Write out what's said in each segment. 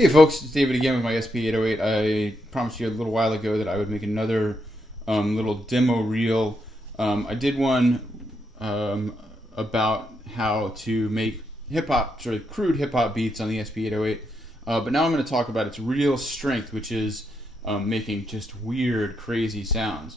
Hey folks, it's David again with my SP-808. I promised you a little while ago that I would make another little demo reel. I did one about how to make hip-hop, sort of crude hip-hop beats on the SP-808. But now I'm going to talk about its real strength, which is making just weird, crazy sounds.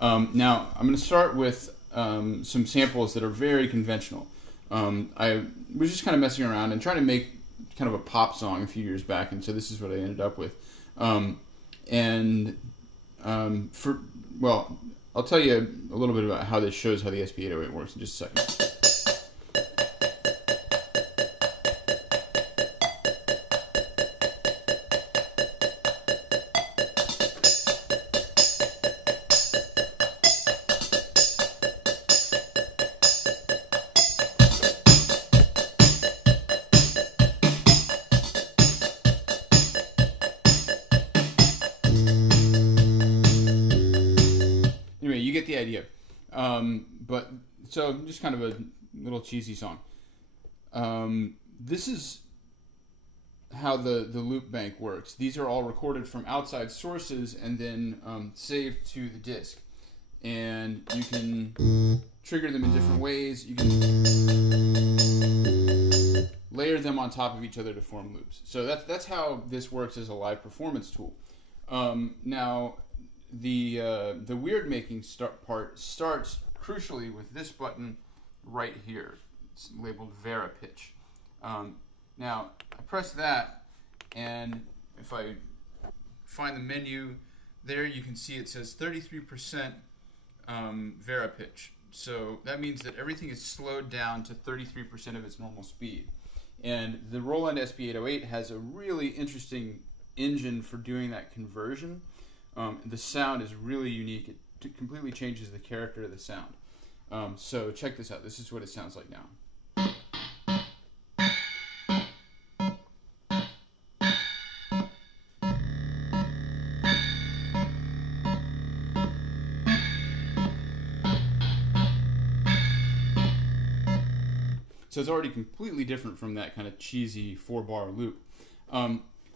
Now, I'm going to start with some samples that are very conventional. I was just kind of messing around and trying to make kind of a pop song a few years back, and so this is what I ended up with. I'll tell you a little bit about how this shows how the SP-808 works in just a second. Anyway, you get the idea. So just kind of a little cheesy song. This is how the loop bank works. These are all recorded from outside sources and then saved to the disk. And you can trigger them in different ways. You can layer them on top of each other to form loops. So that's how this works as a live performance tool. Now, the weird making part starts crucially with this button right here. It's labeled Vera Pitch. Now I press that, and if I find the menu there, you can see it says 33% Vera Pitch. So that means that everything is slowed down to 33% of its normal speed. And the Roland SP-808 has a really interesting engine for doing that conversion. The sound is really unique. It completely changes the character of the sound. So check this out. This is what it sounds like now. So it's already completely different from that kind of cheesy 4-bar loop.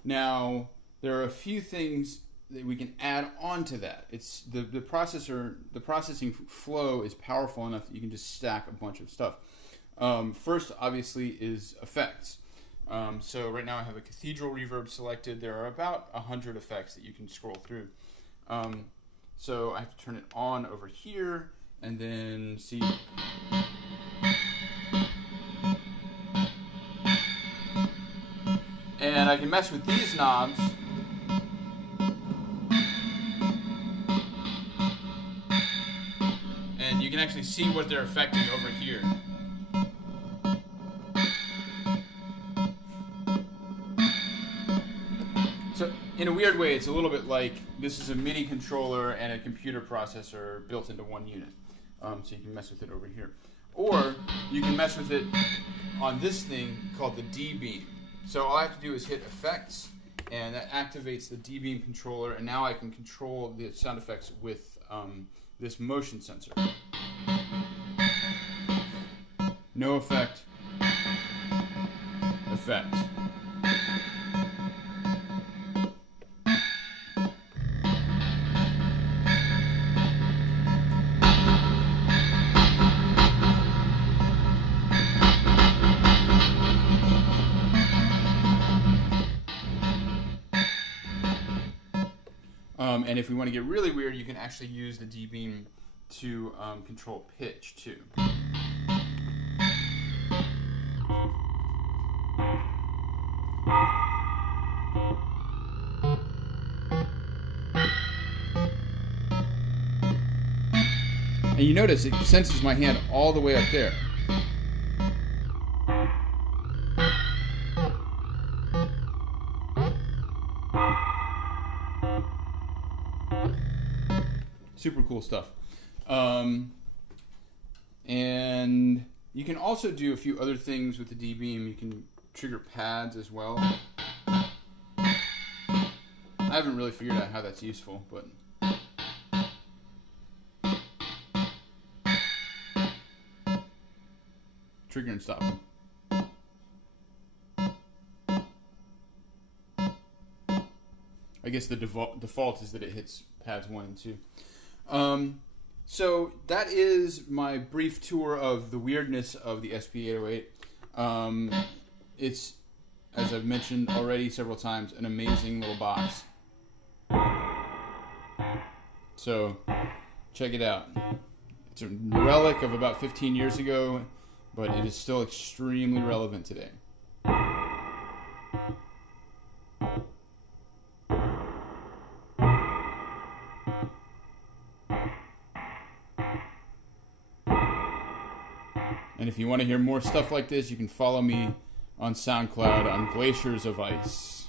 Now, there are a few things that we can add on to that. It's the processing flow is powerful enough that you can just stack a bunch of stuff. First, obviously, is effects. So right now I have a cathedral reverb selected. There are about 100 effects that you can scroll through. So I have to turn it on over here and then see. And I can mess with these knobs. And you can actually see what they're affecting over here. So in a weird way, it's a little bit like this is a MIDI controller and a computer processor built into one unit. So you can mess with it over here. Or you can mess with it on this thing called the D-beam. So all I have to do is hit effects, and that activates the D-beam controller, and now I can control the sound effects with this motion sensor. No effect. Effect. And if we want to get really weird, you can actually use the D-beam to control pitch too. And you notice it senses my hand all the way up there. Super cool stuff. And you can also do a few other things with the D-beam. You can trigger pads as well. I haven't really figured out how that's useful, but trigger and stop. I guess the default is that it hits pads 1 and 2. So that is my brief tour of the weirdness of the SP-808. It's, as I've mentioned already several times, an amazing little box. So check it out. It's a relic of about 15 years ago, but it is still extremely relevant today. And if you want to hear more stuff like this, you can follow me on SoundCloud on Glaciers of Ice.